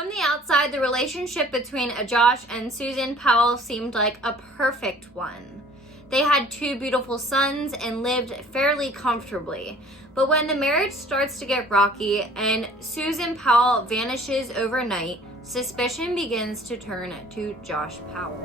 From the outside, the relationship between Josh and Susan Powell seemed like a perfect one. They had 2 beautiful sons and lived fairly comfortably. But when the marriage starts to get rocky and Susan Powell vanishes overnight, suspicion begins to turn to Josh Powell.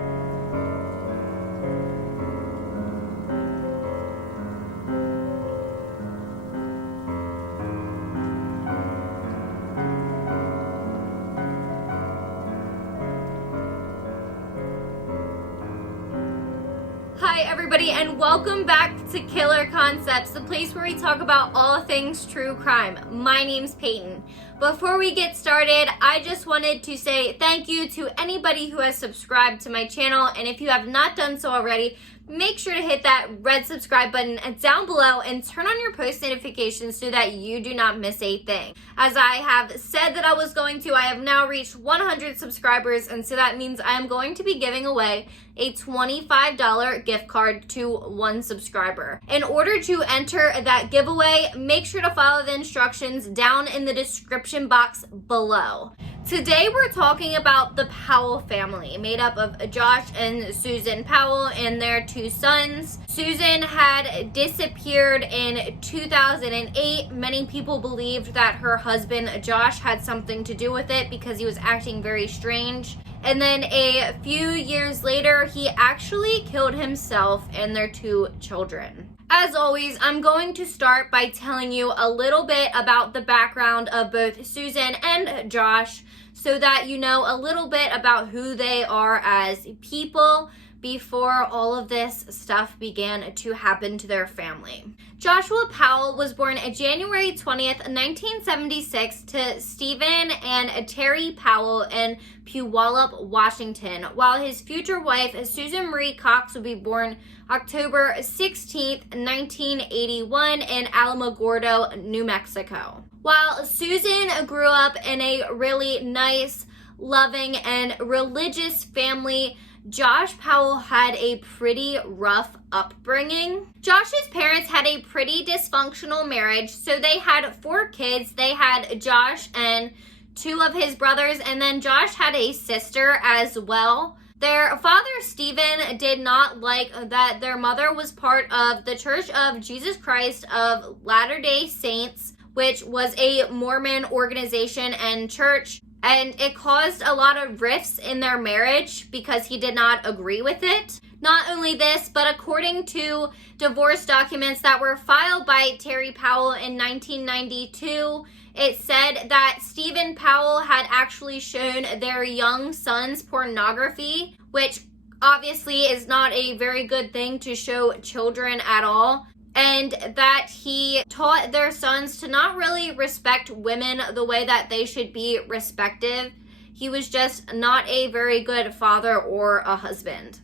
Hi everybody, and welcome back to Killer Concepts, the place where we talk about all things true crime. My name's Peyton. Before we get started, I just wanted to say thank you to anybody who has subscribed to my channel, and if you have not done so already, make sure to hit that red subscribe button down below and turn on your post notifications so that you do not miss a thing. As I have said that I was going to, I have now reached 100 subscribers, and so that means I am going to be giving away a $25 gift card to one subscriber. In order to enter that giveaway, make sure to follow the instructions down in the description box below. Today we're talking about the Powell family, made up of Josh and Susan Powell and their 2 sons. Susan had disappeared in 2008. Many people believed that her husband Josh had something to do with it because he was acting very strange. And then a few years later, he actually killed himself and their 2 children. As always, I'm going to start by telling you a little bit about the background of both Susan and Josh so that you know a little bit about who they are as people before all of this stuff began to happen to their family. Joshua Powell was born January 20th, 1976 to Stephen and Terry Powell in Puyallup, Washington, while his future wife, Susan Marie Cox, would be born October 16th, 1981 in Alamogordo, New Mexico. While Susan grew up in a really nice, loving, and religious family, Josh Powell had a pretty rough upbringing. Josh's parents had a pretty dysfunctional marriage, so they had 4 kids. They had Josh and 2 of his brothers, and then Josh had a sister as well. Their father, Stephen, did not like that their mother was part of the Church of Jesus Christ of Latter-day Saints, which was a Mormon organization and church. And it caused a lot of rifts in their marriage because he did not agree with it. Not only this, but according to divorce documents that were filed by Terry Powell in 1992, it said that Stephen Powell had actually shown their young sons pornography, which obviously is not a very good thing to show children at all. And that he taught their sons to not really respect women the way that they should be respected. He was just not a very good father or a husband.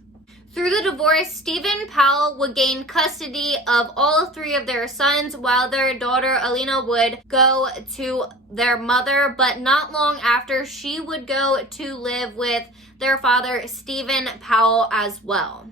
Through the divorce, Stephen Powell would gain custody of all 3 of their sons, while their daughter Alina would go to their mother, but not long after, she would go to live with their father, Stephen Powell, as well.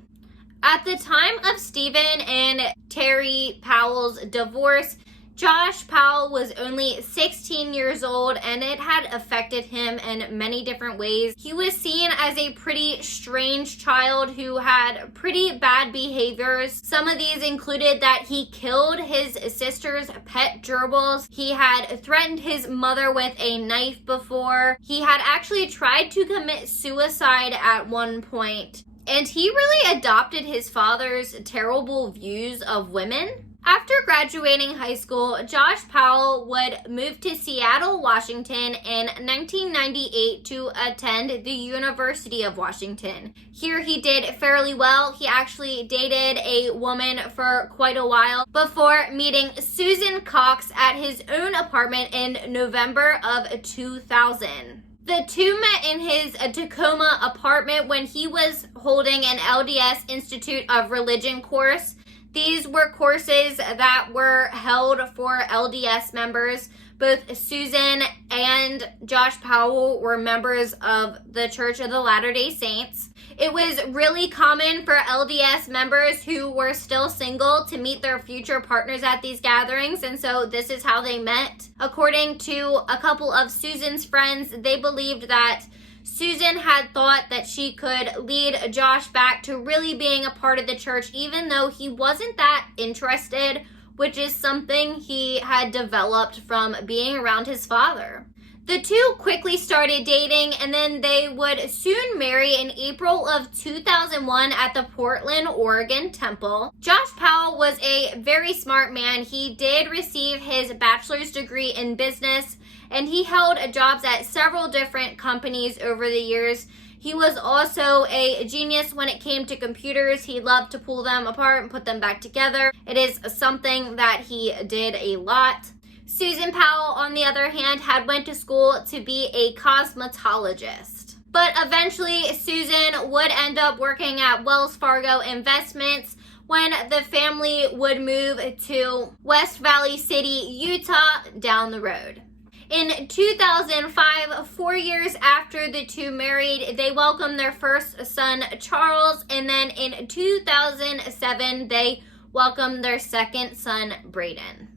At the time of Stephen and Terry Powell's divorce, Josh Powell was only 16 years old, and it had affected him in many different ways. He was seen as a pretty strange child who had pretty bad behaviors. Some of these included that he killed his sister's pet gerbils. He had threatened his mother with a knife before. He had actually tried to commit suicide at one point. And he really adopted his father's terrible views of women. After graduating high school, Josh Powell would move to Seattle, Washington in 1998 to attend the University of Washington. Here he did fairly well. He actually dated a woman for quite a while before meeting Susan Cox at his own apartment in November of 2000. The 2 met in his Tacoma apartment when he was holding an LDS Institute of Religion course. These were courses that were held for LDS members Both Susan and Josh Powell were members of the Church of the Latter-day Saints. It was really common for LDS members who were still single to meet their future partners at these gatherings, and so this is how they met. According to a couple of Susan's friends, they believed that Susan had thought that she could lead Josh back to really being a part of the church, even though he wasn't that interested, which is something he had developed from being around his father. The two quickly started dating, and then they would soon marry in April of 2001 at the Portland, Oregon temple. Josh Powell was a very smart man. He did receive his bachelor's degree in business, and he held jobs at several different companies over the years. He was also a genius when it came to computers. He loved to pull them apart and put them back together. It is something that he did a lot. Susan Powell, on the other hand, had went to school to be a cosmetologist. But eventually, Susan would end up working at Wells Fargo Investments when the family would move to West Valley City, Utah, down the road. In 2005, 4 years after the two married, they welcomed their first son, Charles, and then in 2007, they welcomed their second son, Braden.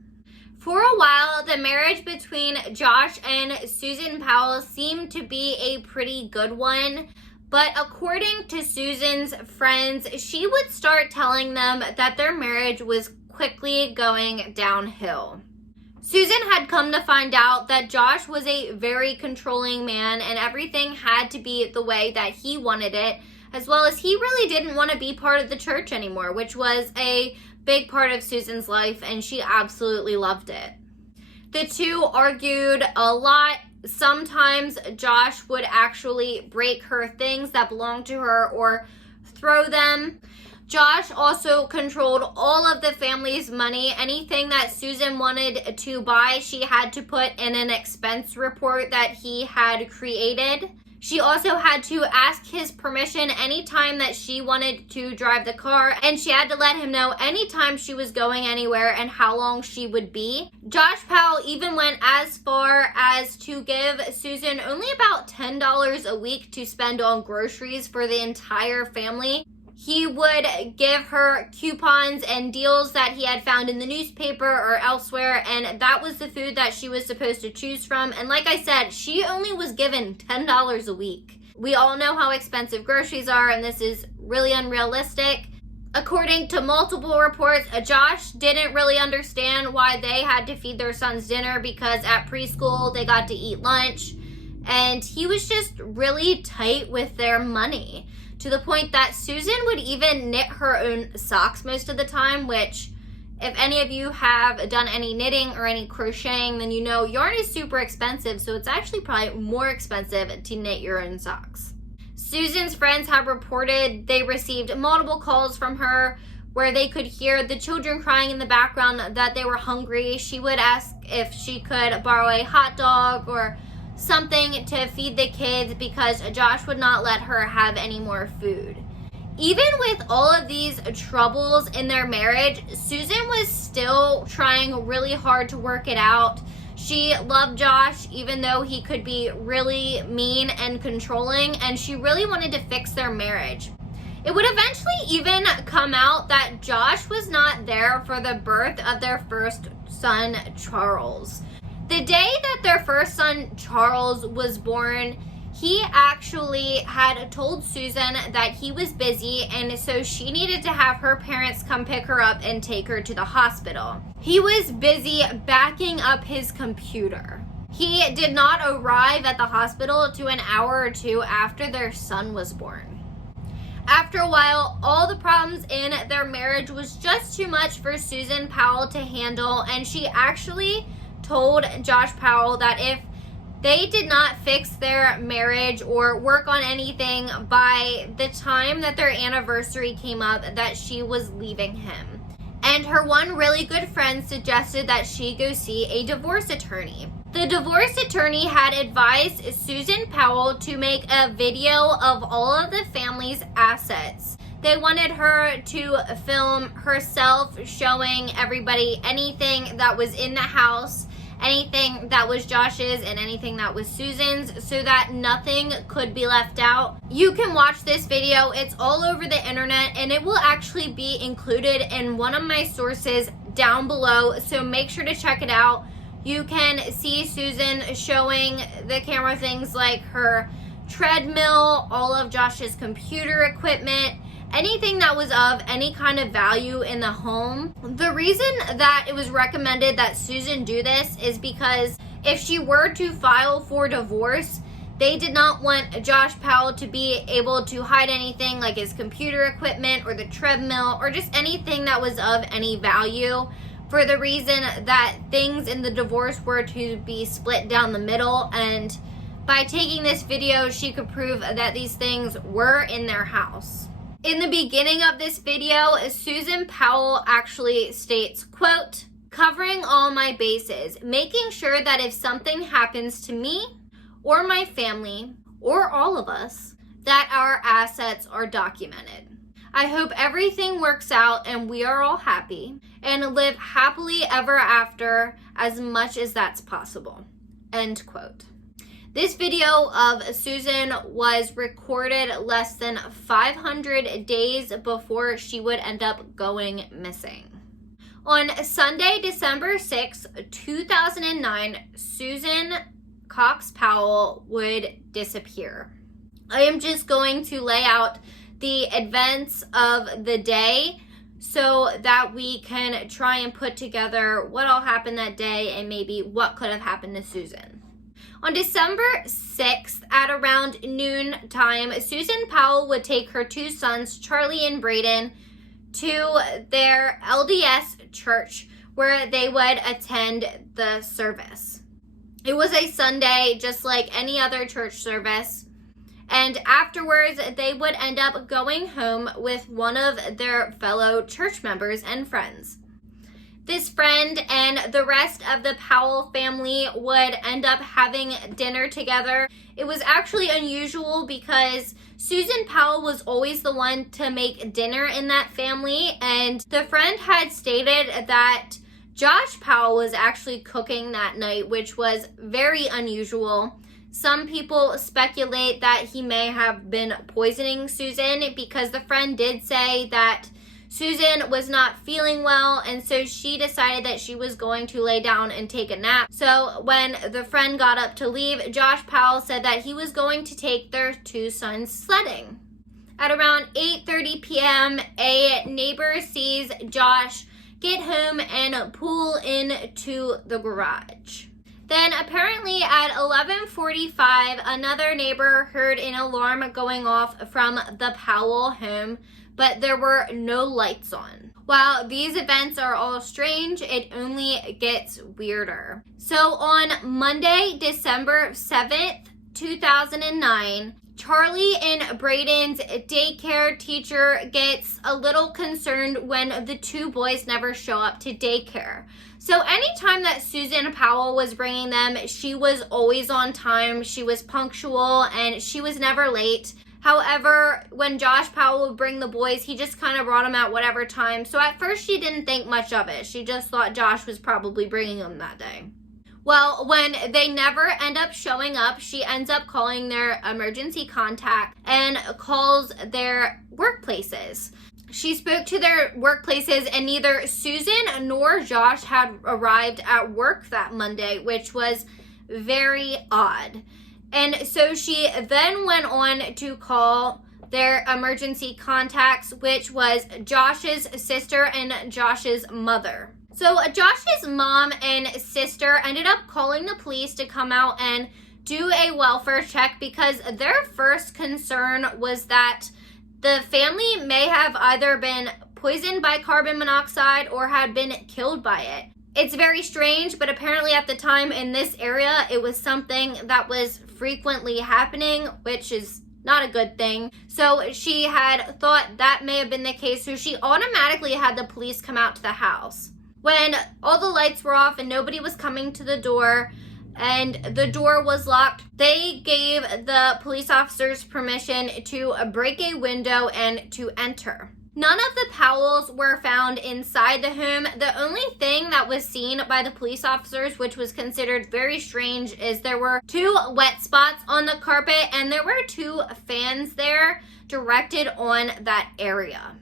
For a while, the marriage between Josh and Susan Powell seemed to be a pretty good one, but according to Susan's friends, she would start telling them that their marriage was quickly going downhill. Susan had come to find out that Josh was a very controlling man and everything had to be the way that he wanted it, as well as he really didn't want to be part of the church anymore, which was a big part of Susan's life, and she absolutely loved it. The two argued a lot. Sometimes Josh would actually break her things that belonged to her or throw them. Josh also controlled all of the family's money. Anything that Susan wanted to buy, she had to put in an expense report that he had created. She also had to ask his permission anytime that she wanted to drive the car, and she had to let him know anytime she was going anywhere and how long she would be. Josh Powell even went as far as to give Susan only about $10 a week to spend on groceries for the entire family. He would give her coupons and deals that he had found in the newspaper or elsewhere, and that was the food that she was supposed to choose from. And like I said, she only was given $10 a week. We all know how expensive groceries are, and this is really unrealistic. According to multiple reports, Josh didn't really understand why they had to feed their sons dinner because at preschool they got to eat lunch, and he was just really tight with their money, to the point that Susan would even knit her own socks most of the time, which, if any of you have done any knitting or any crocheting, then you know yarn is super expensive, so it's actually probably more expensive to knit your own socks. Susan's friends have reported they received multiple calls from her where they could hear the children crying in the background that they were hungry. She would ask if she could borrow a hot dog or something to feed the kids because Josh would not let her have any more food. Even with all of these troubles in their marriage, Susan was still trying really hard to work it out. She loved Josh even though he could be really mean and controlling, and she really wanted to fix their marriage. It would eventually even come out that Josh was not there for the birth of their first son, Charles. The day that their first son, Charles, was born, he actually had told Susan that he was busy, and so she needed to have her parents come pick her up and take her to the hospital. He was busy backing up his computer. He did not arrive at the hospital to an hour or two after their son was born. After a while, all the problems in their marriage was just too much for Susan Powell to handle, and she actually told Josh Powell that if they did not fix their marriage or work on anything by the time that their anniversary came up, that she was leaving him. And her one really good friend suggested that she go see a divorce attorney. The divorce attorney had advised Susan Powell to make a video of all of the family's assets. They wanted her to film herself showing everybody anything that was in the house, anything that was Josh's and anything that was Susan's, so that nothing could be left out. You can watch this video. It's all over the internet, and it will actually be included in one of my sources down below, so make sure to check it out. You can see Susan showing the camera things like her treadmill, all of Josh's computer equipment, anything that was of any kind of value in the home. The reason that it was recommended that Susan do this is because if she were to file for divorce, they did not want Josh Powell to be able to hide anything like his computer equipment or the treadmill or just anything that was of any value, for the reason that things in the divorce were to be split down the middle, and by taking this video, she could prove that these things were in their house. In the beginning of this video, Susan Powell actually states, quote, "Covering all my bases, making sure that if something happens to me or my family or all of us, that our assets are documented. I hope everything works out and we are all happy and live happily ever after as much as that's possible." End quote. This video of Susan was recorded less than 500 days before she would end up going missing. On Sunday, December 6, 2009, Susan Cox Powell would disappear. I am just going to lay out the events of the day so that we can try and put together what all happened that day and maybe what could have happened to Susan. On December 6th at around noon time, Susan Powell would take her two sons, Charlie and Braden, to their LDS church where they would attend the service. It was a Sunday, just like any other church service. And afterwards, they would end up going home with one of their fellow church members and friends. This friend and the rest of the Powell family would end up having dinner together. It was actually unusual because Susan Powell was always the one to make dinner in that family, and the friend had stated that Josh Powell was actually cooking that night, which was very unusual. Some people speculate that he may have been poisoning Susan because the friend did say that Susan was not feeling well, and so she decided that she was going to lay down and take a nap. So when the friend got up to leave, Josh Powell said that he was going to take their two sons sledding. At around 8:30 p.m., a neighbor sees Josh get home and pull into the garage. Then apparently at 11:45, another neighbor heard an alarm going off from the Powell home, but there were no lights on. While these events are all strange, it only gets weirder. So on Monday, December 7th, 2009, Charlie and Braden's daycare teacher gets a little concerned when the two boys never show up to daycare. So anytime that Susan Powell was bringing them, she was always on time, she was punctual, and she was never late. However, when Josh Powell would bring the boys, he just kind of brought them at whatever time. So at first she didn't think much of it. She just thought Josh was probably bringing them that day. Well, when they never end up showing up, she ends up calling their emergency contact and calls their workplaces. She spoke to their workplaces, and neither Susan nor Josh had arrived at work that Monday, which was very odd. And so she then went on to call their emergency contacts, which was Josh's sister and Josh's mother. So Josh's mom and sister ended up calling the police to come out and do a welfare check because their first concern was that the family may have either been poisoned by carbon monoxide or had been killed by it. It's very strange, but apparently at the time in this area, it was something that was frequently happening, which is not a good thing. So she had thought that may have been the case, so she automatically had the police come out to the house. When all the lights were off and nobody was coming to the door and the door was locked, they gave the police officers permission to break a window and to enter. None of the Powells were found inside the home. The only thing that was seen by the police officers, which was considered very strange, is there were 2 wet spots on the carpet and there were 2 fans there directed on that area.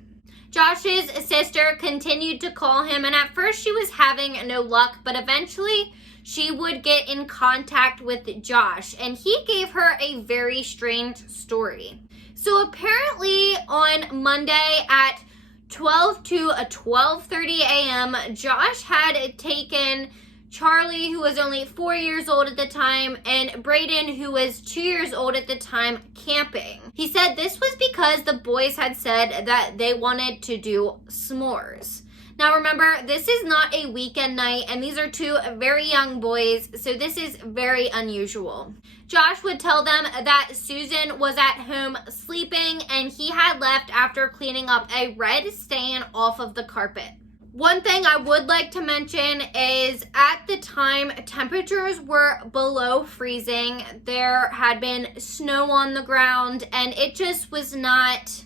Josh's sister continued to call him, and at first she was having no luck, but eventually she would get in contact with Josh, and he gave her a very strange story. So apparently on Monday at 12 to 12:30 a.m., Josh had taken Charlie, who was only 4 years old at the time, and Brayden, who was 2 years old at the time, camping. He said this was because the boys had said that they wanted to do s'mores. Now remember, this is not a weekend night, and these are 2 very young boys, so this is very unusual. Josh would tell them that Susan was at home sleeping, and he had left after cleaning up a red stain off of the carpet. One thing I would like to mention is at the time, temperatures were below freezing. There had been snow on the ground, and it just was not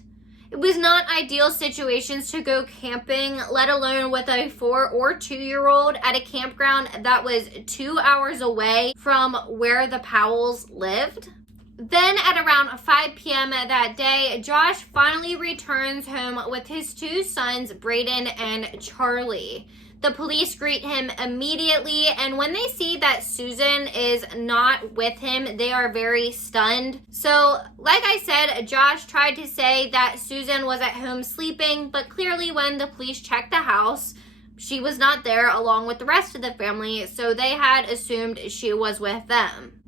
ideal situations to go camping, let alone with a 4 or 2-year-old at a campground that was 2 hours away from where the Powells lived. Then at around 5 p.m. that day, Josh finally returns home with his 2 sons, Brayden and Charlie. The police greet him immediately, and when they see that Susan is not with him, they are very stunned. So, like I said, Josh tried to say that Susan was at home sleeping, but clearly when the police checked the house, she was not there along with the rest of the family, so they had assumed she was with them.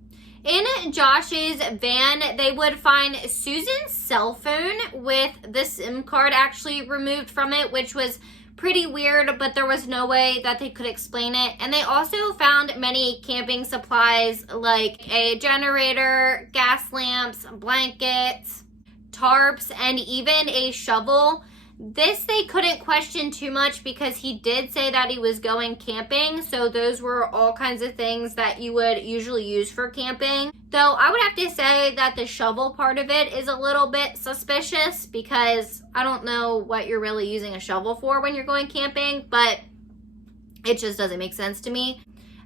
In Josh's van, they would find Susan's cell phone with the SIM card actually removed from it, which was pretty weird, but there was no way that they could explain it. And they also found many camping supplies like a generator, gas lamps, blankets, tarps, and even a shovel. This they couldn't question too much because he did say that he was going camping, so those were all kinds of things that you would usually use for camping. Though I would have to say that the shovel part of it is a little bit suspicious because I don't know what you're really using a shovel for when you're going camping, but it just doesn't make sense to me.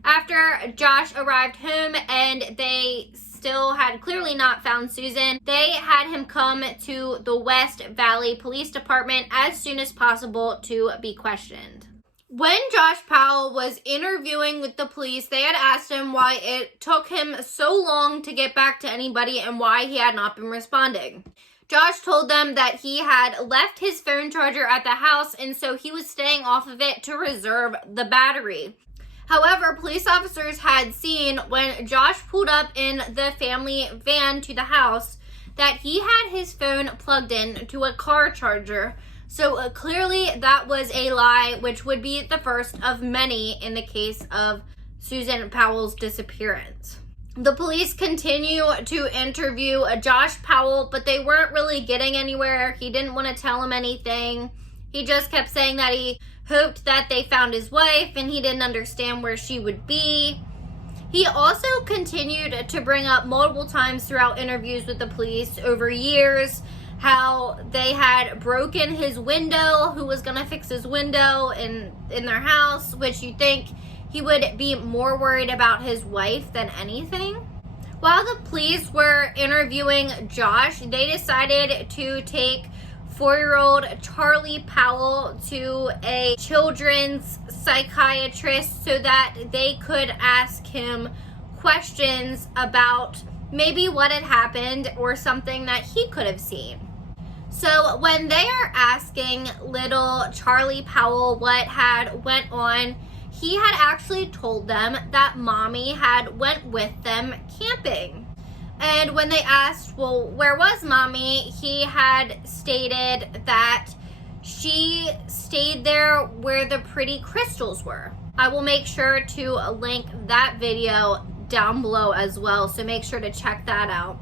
After Josh arrived home and they still had clearly not found Susan, they had him come to the West Valley Police Department as soon as possible to be questioned. When Josh Powell was interviewing with the police, they had asked him why it took him so long to get back to anybody and why he had not been responding. Josh told them that he had left his phone charger at the house, and so he was staying off of it to reserve the battery. However, police officers had seen when Josh pulled up in the family van to the house that he had his phone plugged in to a car charger. So clearly that was a lie, which would be the first of many in the case of Susan Powell's disappearance. The police continue to interview Josh Powell, but they weren't really getting anywhere. He didn't want to tell them anything. He just kept saying that he hoped that they found his wife and he didn't understand where she would be. He also continued to bring up multiple times throughout interviews with the police over years how they had broken his window, who was going to fix his window in their house, which you think he would be more worried about his wife than anything. While the police were interviewing Josh, they decided to take 4-year-old Charlie Powell to a children's psychiatrist so that they could ask him questions about maybe what had happened or something that he could have seen. So when they are asking little Charlie Powell what had went on, he had actually told them that mommy had went with them camping. And when they asked, well, where was mommy? He had stated that she stayed there where the pretty crystals were. I will make sure to link that video down below as well, so make sure to check that out.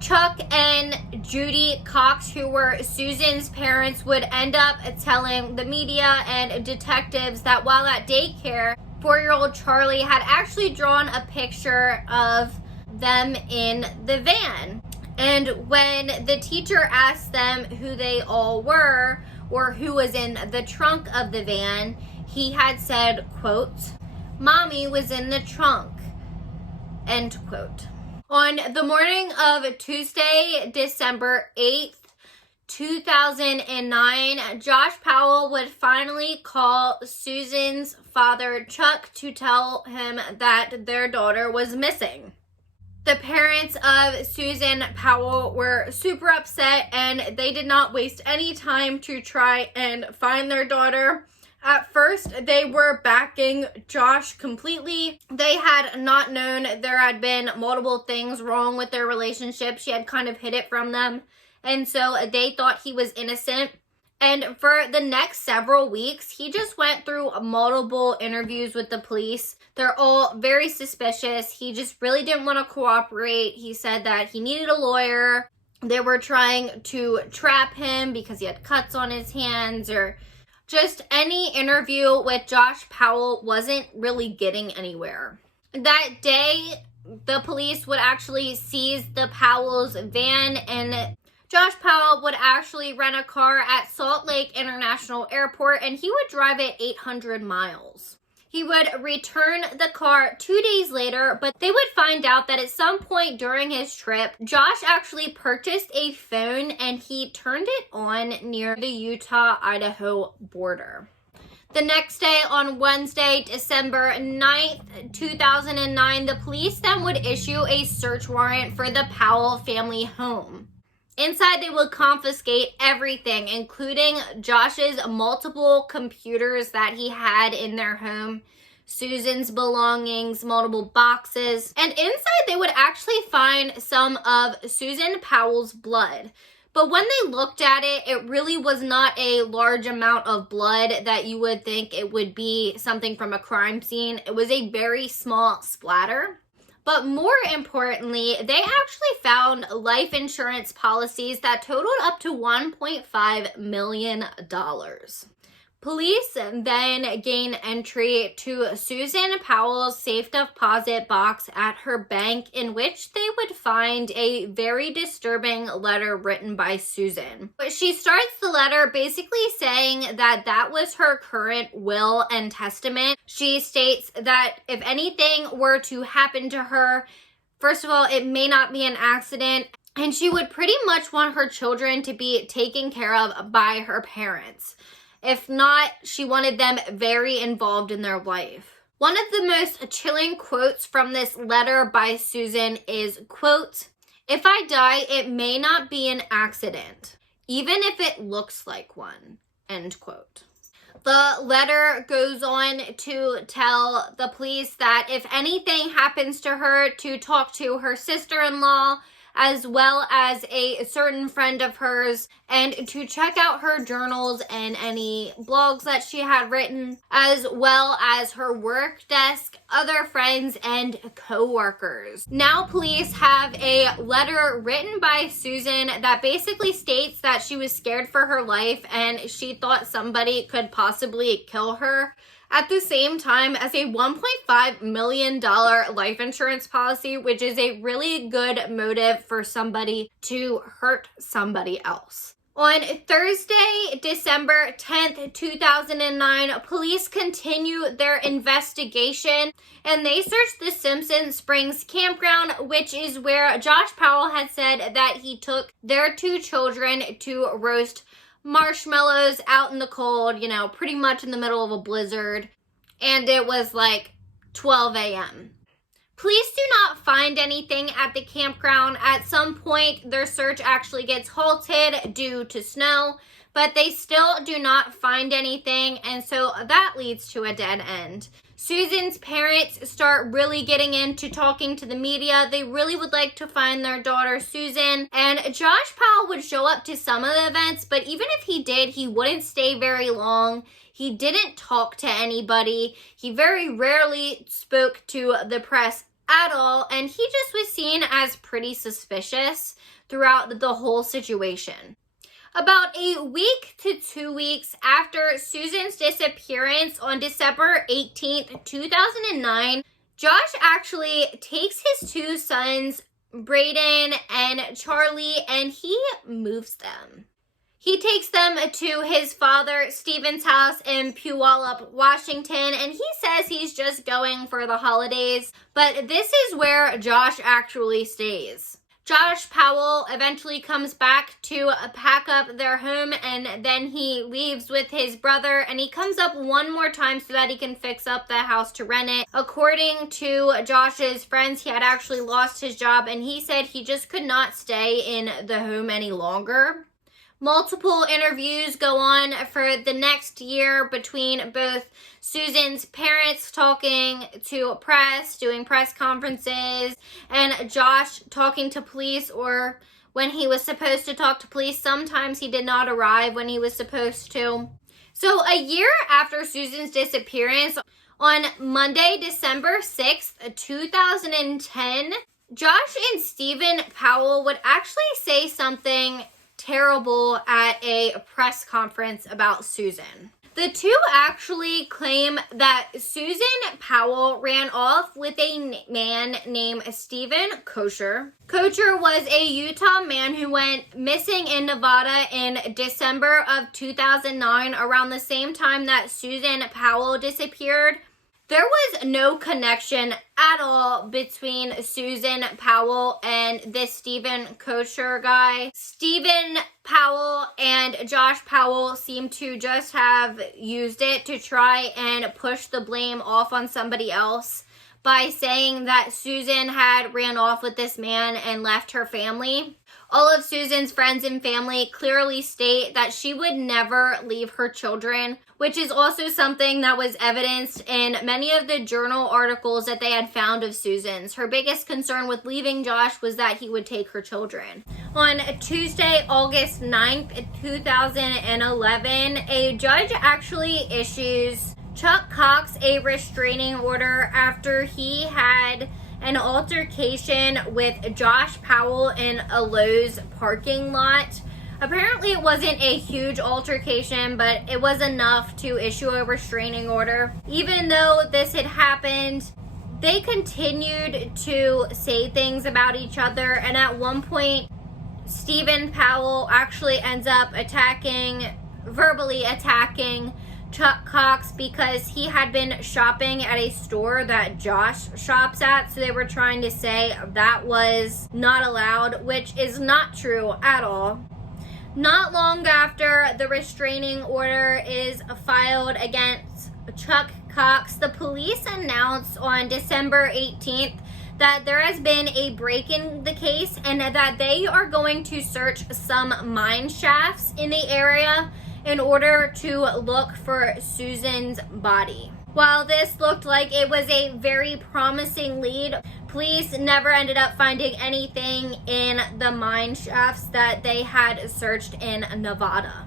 Chuck and Judy Cox, who were Susan's parents, would end up telling the media and detectives that while at daycare, 4-year-old Charlie had actually drawn a picture of them in the van. And when the teacher asked them who they all were, or who was in the trunk of the van, he had said, quote, "Mommy was in the trunk," end quote. On the morning of Tuesday, December 8th, 2009, Josh Powell would finally call Susan's father, Chuck, to tell him that their daughter was missing. The parents of Susan Powell were super upset, and they did not waste any time to try and find their daughter. At first, they were backing Josh completely. They had not known there had been multiple things wrong with their relationship. She had kind of hid it from them, and so they thought he was innocent. And for the next several weeks, he just went through multiple interviews with the police. They're all very suspicious. He just really didn't want to cooperate. He said that he needed a lawyer. They were trying to trap him because he had cuts on his hands, or just any interview with Josh Powell wasn't really getting anywhere. That day, the police would actually seize the Powell's van, and Josh Powell would actually rent a car at Salt Lake International Airport, and he would drive it 800 miles. He would return the car 2 days later, but they would find out that at some point during his trip, Josh actually purchased a phone and he turned it on near the Utah-Idaho border. The next day, on Wednesday, December 9th, 2009, the police then would issue a search warrant for the Powell family home. Inside, they would confiscate everything, including Josh's multiple computers that he had in their home, Susan's belongings, multiple boxes, and inside they would actually find some of Susan Powell's blood. But when they looked at it, it really was not a large amount of blood that you would think it would be something from a crime scene. It was a very small splatter. But more importantly, they actually found life insurance policies that totaled up to $1.5 million. Police then gained entry to Susan Powell's safe deposit box at her bank, in which they would find a very disturbing letter written by Susan. She starts the letter basically saying that that was her current will and testament. She states that if anything were to happen to her, first of all, it may not be an accident, and she would pretty much want her children to be taken care of by her parents. If not, she wanted them very involved in their life. One of the most chilling quotes from this letter by Susan is, quote, "If I die, it may not be an accident, even if it looks like one," end quote. The letter goes on to tell the police that if anything happens to her, to talk to her sister-in-law, as well as a certain friend of hers, and to check out her journals and any blogs that she had written, as well as her work desk, other friends, and co-workers. Now police have a letter written by Susan that basically states that she was scared for her life and she thought somebody could possibly kill her, at the same time as a $1.5 million life insurance policy, which is a really good motive for somebody to hurt somebody else. On Thursday, December 10th, 2009, police continue their investigation and they searched the Simpson Springs campground, which is where Josh Powell had said that he took their two children to roast marshmallows out in the cold, pretty much in the middle of a blizzard, and it was like 12 a.m. Police do not find anything at the campground. At some point, their search actually gets halted due to snow, but they still do not find anything, and so that leads to a dead end. Susan's parents start really getting into talking to the media. They really would like to find their daughter, Susan. And Josh Powell would show up to some of the events, but even if he did, he wouldn't stay very long. He didn't talk to anybody. He very rarely spoke to the press at all, and he just was seen as pretty suspicious throughout the whole situation. About a week to 2 weeks after Susan's disappearance on December 18th, 2009, Josh actually takes his two sons, Brayden and Charlie, and he moves them. He takes them to his father, Stephen's house in Puyallup, Washington, and he says he's just going for the holidays, but this is where Josh actually stays. Josh Powell eventually comes back to pack up their home, and then he leaves with his brother, and he comes up one more time so that he can fix up the house to rent it. According to Josh's friends, he had actually lost his job, and he said he just could not stay in the home any longer. Multiple interviews go on for the next year between both Susan's parents talking to press, doing press conferences, and Josh talking to police, or when he was supposed to talk to police. Sometimes he did not arrive when he was supposed to. So a year after Susan's disappearance, on Monday, December 6th, 2010, Josh and Stephen Powell would actually say something terrible at a press conference about Susan. The two actually claim that Susan Powell ran off with a man named Stephen Kosher. Kosher was a Utah man who went missing in Nevada in December of 2009, around the same time that Susan Powell disappeared. There was no connection at all between Susan Powell and this Stephen Kosher guy. Stephen Powell and Josh Powell seem to just have used it to try and push the blame off on somebody else by saying that Susan had ran off with this man and left her family. All of Susan's friends and family clearly state that she would never leave her children, which is also something that was evidenced in many of the journal articles that they had found of Susan's. Her biggest concern with leaving Josh was that he would take her children. On Tuesday, August 9th, 2011, a judge actually issues Chuck Cox a restraining order after he had an altercation with Josh Powell in a Lowe's parking lot. Apparently it wasn't a huge altercation, but it was enough to issue a restraining order. Even though this had happened, they continued to say things about each other, and at one point, Stephen Powell actually ends up verbally attacking Chuck Cox because he had been shopping at a store that Josh shops at. So they were trying to say that was not allowed, which is not true at all. Not long after the restraining order is filed against Chuck Cox, the police announced on December 18th that there has been a break in the case and that they are going to search some mine shafts in the area in order to look for Susan's body. While this looked like it was a very promising lead, police never ended up finding anything in the mine shafts that they had searched in Nevada.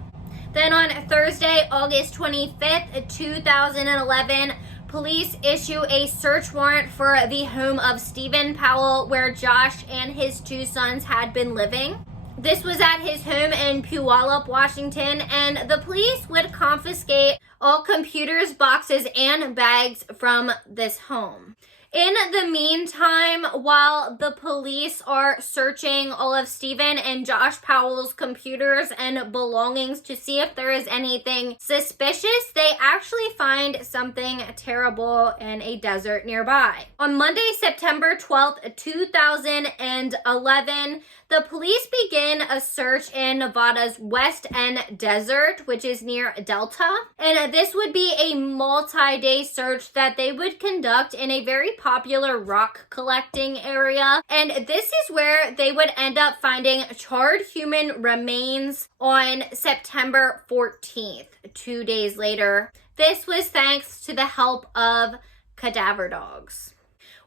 Then on Thursday, August 25th, 2011, police issue a search warrant for the home of Stephen Powell, where Josh and his two sons had been living. This was at his home in Puyallup, Washington, and the police would confiscate all computers, boxes, and bags from this home. In the meantime, while the police are searching all of Stephen and Josh Powell's computers and belongings to see if there is anything suspicious, they actually find something terrible in a desert nearby. On Monday, September 12th, 2011, the police begin a search in Nevada's West End Desert, which is near Delta. And this would be a multi-day search that they would conduct in a very popular rock collecting area. And this is where they would end up finding charred human remains on September 14th, 2 days later. This was thanks to the help of cadaver dogs.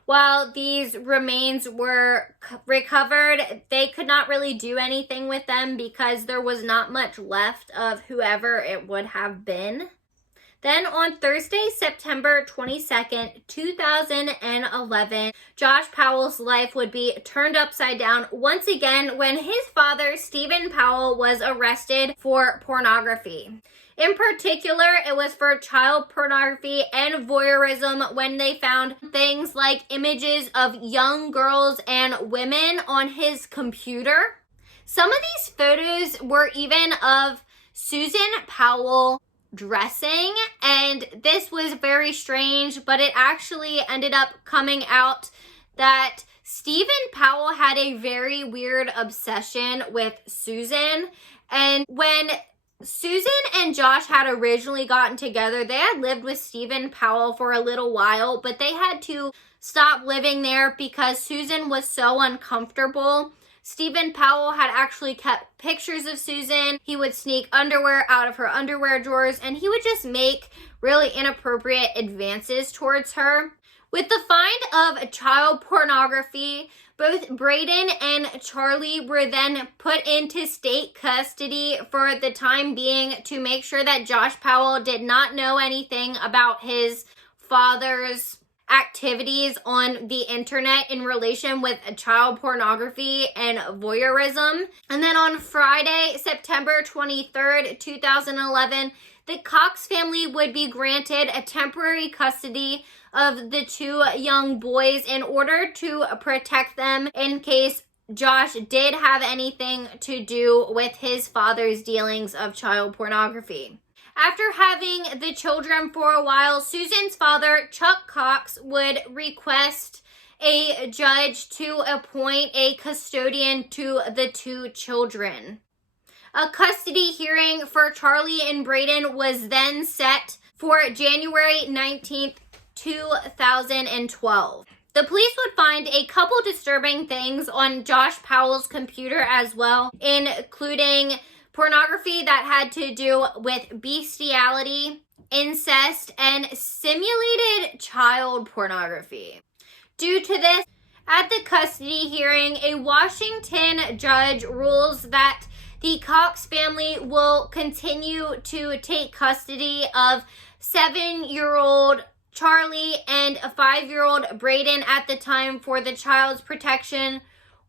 While these remains were recovered, they could not really do anything with them because there was not much left of whoever it would have been. Then on Thursday, September 22nd, 2011, Josh Powell's life would be turned upside down once again when his father, Stephen Powell, was arrested for pornography. In particular, it was for child pornography and voyeurism when they found things like images of young girls and women on his computer. Some of these photos were even of Susan Powell dressing, and this was very strange, but it actually ended up coming out that Stephen Powell had a very weird obsession with Susan. And when Susan and Josh had originally gotten together, they had lived with Stephen Powell for a little while, but they had to stop living there because Susan was so uncomfortable. Stephen Powell had actually kept pictures of Susan. He would sneak underwear out of her underwear drawers, and he would just make really inappropriate advances towards her. With the find of child pornography, both Braden and Charlie were then put into state custody for the time being to make sure that Josh Powell did not know anything about his father's activities on the internet in relation with child pornography and voyeurism. And then on Friday, September 23rd, 2011, the Cox family would be granted a temporary custody of the two young boys in order to protect them in case Josh did have anything to do with his father's dealings of child pornography. After having the children for a while, Susan's father, Chuck Cox, would request a judge to appoint a custodian to the two children. A custody hearing for Charlie and Braden was then set for January 19th, 2012. The police would find a couple disturbing things on Josh Powell's computer as well, including pornography that had to do with bestiality, incest, and simulated child pornography. Due to this, at the custody hearing, a Washington judge rules that the Cox family will continue to take custody of 7-year-old Charlie and a 5-year-old Braden at the time for the child's protection,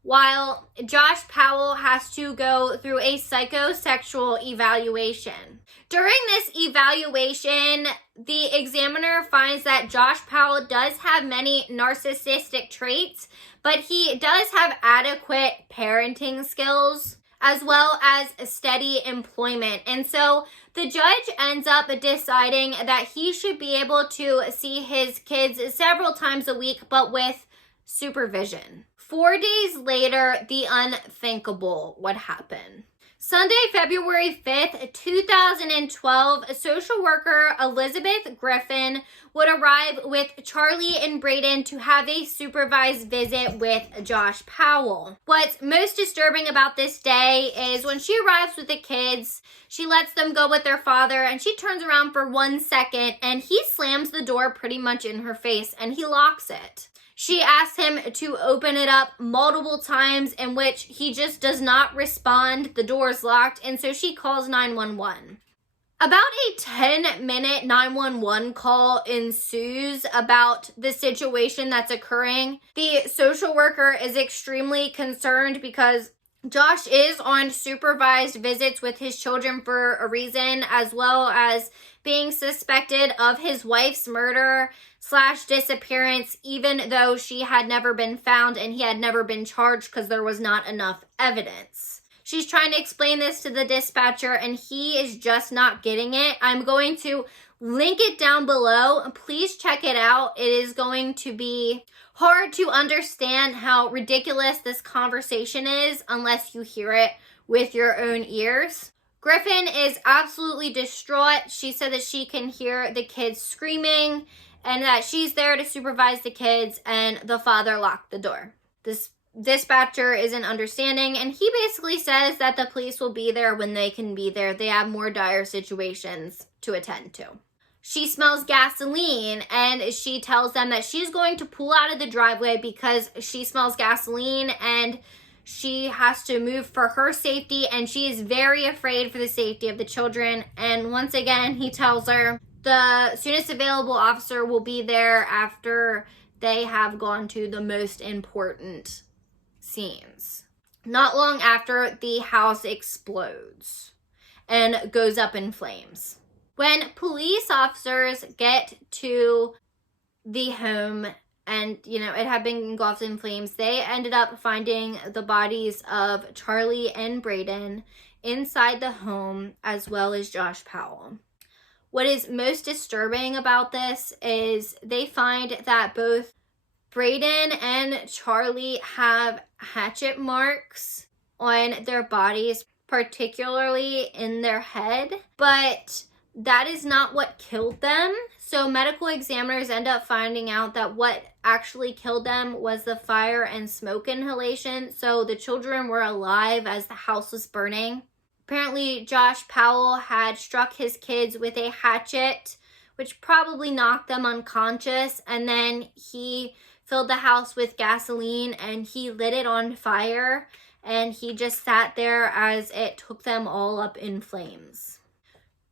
while Josh Powell has to go through a psychosexual evaluation. During this evaluation, the examiner finds that Josh Powell does have many narcissistic traits, but he does have adequate parenting skills as well as steady employment. And so the judge ends up deciding that he should be able to see his kids several times a week, but with supervision. 4 days later, the unthinkable would happen. Sunday, February 5th, 2012, social worker Elizabeth Griffin would arrive with Charlie and Braden to have a supervised visit with Josh Powell. What's most disturbing about this day is when she arrives with the kids, she lets them go with their father, and she turns around for 1 second, and he slams the door pretty much in her face, and he locks it. She asks him to open it up multiple times, in which he just does not respond. The door is locked, and so she calls 911. About a 10-minute 911 call ensues about the situation that's occurring. The social worker is extremely concerned because Josh is on supervised visits with his children for a reason, as well as being suspected of his wife's murder / disappearance, even though she had never been found and he had never been charged because there was not enough evidence. She's trying to explain this to the dispatcher, and he is just not getting it. I'm going to link it down below. Please check it out. It is going to be hard to understand how ridiculous this conversation is unless you hear it with your own ears. Griffin is absolutely distraught. She said that she can hear the kids screaming and that she's there to supervise the kids, and the father locked the door. This dispatcher isn't understanding, and he basically says that the police will be there when they can be there. They have more dire situations to attend to. She smells gasoline, and she tells them that she's going to pull out of the driveway because she smells gasoline and she has to move for her safety, and she is very afraid for the safety of the children. And once again, he tells her the soonest available officer will be there after they have gone to the most important scenes. Not long after, the house explodes and goes up in flames. When police officers get to the home, and, you know, it had been engulfed in flames. They ended up finding the bodies of Charlie and Brayden inside the home, as well as Josh Powell. What is most disturbing about this is they find that both Brayden and Charlie have hatchet marks on their bodies, particularly in their head, but that is not what killed them. So medical examiners end up finding out that what actually killed them was the fire and smoke inhalation. So the children were alive as the house was burning. Apparently, Josh Powell had struck his kids with a hatchet, which probably knocked them unconscious, and then he filled the house with gasoline and he lit it on fire, and he just sat there as it took them all up in flames.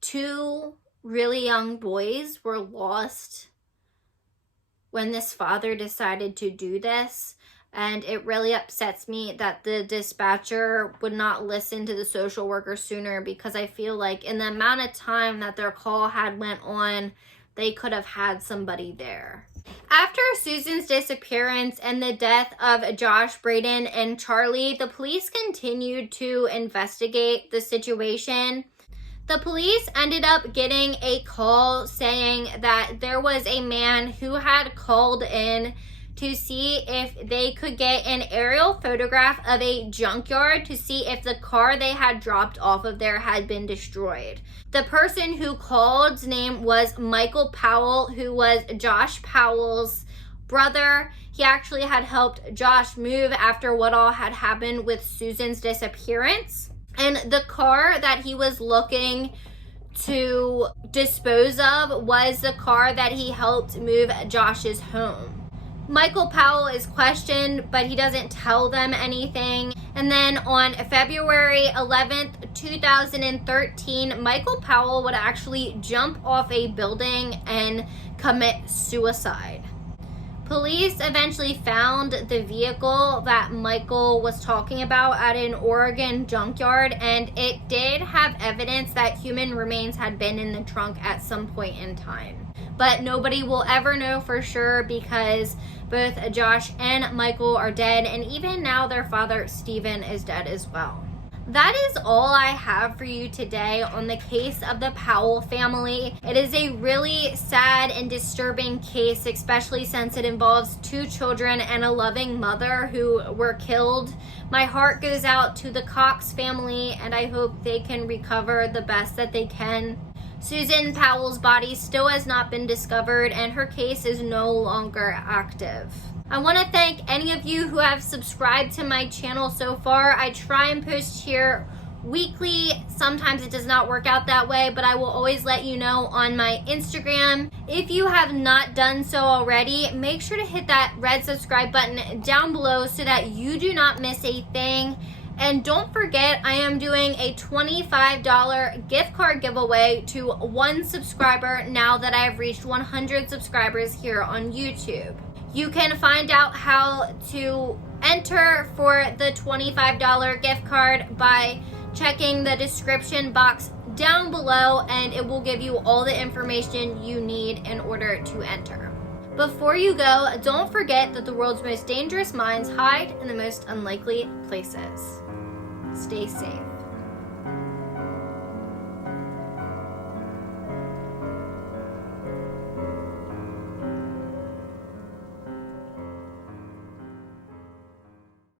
2 really young boys were lost when this father decided to do this. And it really upsets me that the dispatcher would not listen to the social worker sooner, because I feel like in the amount of time that their call had went on, they could have had somebody there. After Susan's disappearance and the death of Josh, Brayden, and Charlie, the police continued to investigate the situation. The police ended up getting a call saying that there was a man who had called in to see if they could get an aerial photograph of a junkyard to see if the car they had dropped off of there had been destroyed. The person who called's name was Michael Powell, who was Josh Powell's brother. He actually had helped Josh move after what all had happened with Susan's disappearance. And the car that he was looking to dispose of was the car that he helped move Josh's home. Michael Powell is questioned, but he doesn't tell them anything. And then on February 11th, 2013, Michael Powell would actually jump off a building and commit suicide. Police eventually found the vehicle that Michael was talking about at an Oregon junkyard, and it did have evidence that human remains had been in the trunk at some point in time. But nobody will ever know for sure, because both Josh and Michael are dead, and even now their father, Steven, is dead as well. That is all I have for you today on the case of the Powell family. It is a really sad and disturbing case, especially since it involves 2 children and a loving mother who were killed. My heart goes out to the Cox family, and I hope they can recover the best that they can. Susan Powell's body still has not been discovered, and her case is no longer active. I want to thank any of you who have subscribed to my channel so far. I try and post here weekly. Sometimes it does not work out that way, but I will always let you know on my Instagram. If you have not done so already, make sure to hit that red subscribe button down below so that you do not miss a thing. And don't forget, I am doing a $25 gift card giveaway to 1 subscriber now that I have reached 100 subscribers here on YouTube. You can find out how to enter for the $25 gift card by checking the description box down below, and it will give you all the information you need in order to enter. Before you go, don't forget that the world's most dangerous minds hide in the most unlikely places. Stay safe.